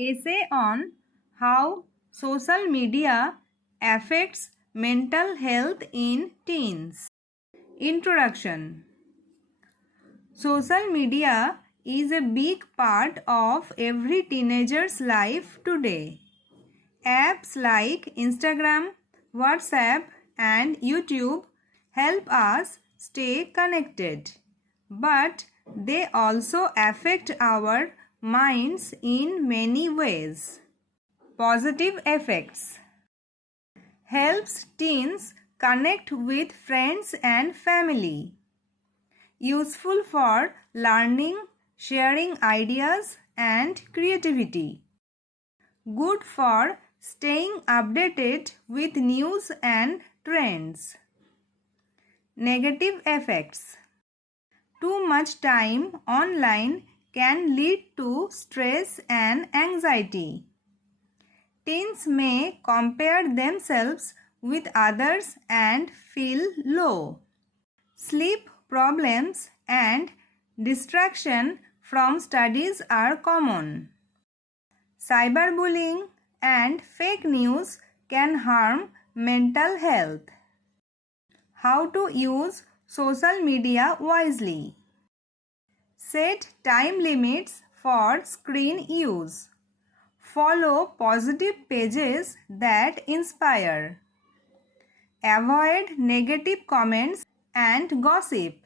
Essay on how social media affects mental health in teens. Introduction. Social media is a big part of every teenager's life today. Apps like Instagram, WhatsApp, and YouTube help us stay connected, but they also affect our minds in many ways. Positive effects. Helps teens connect with friends and family. Useful for learning, sharing ideas, and creativity. Good for staying updated with news and trends. Negative effects. Too much time online can lead to stress and anxiety. Teens may compare themselves with others and feel low. Sleep problems and distraction from studies are common. Cyberbullying and fake news can harm mental health. How to use social media wisely. Set time limits for screen use. Follow positive pages that inspire. Avoid negative comments and gossip.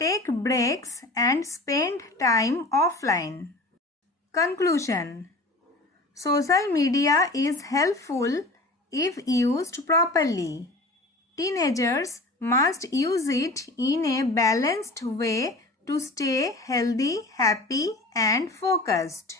Take breaks and spend time offline. Conclusion. Social media is helpful if used properly. Teenagers must use it in a balanced way to stay healthy, happy, and focused.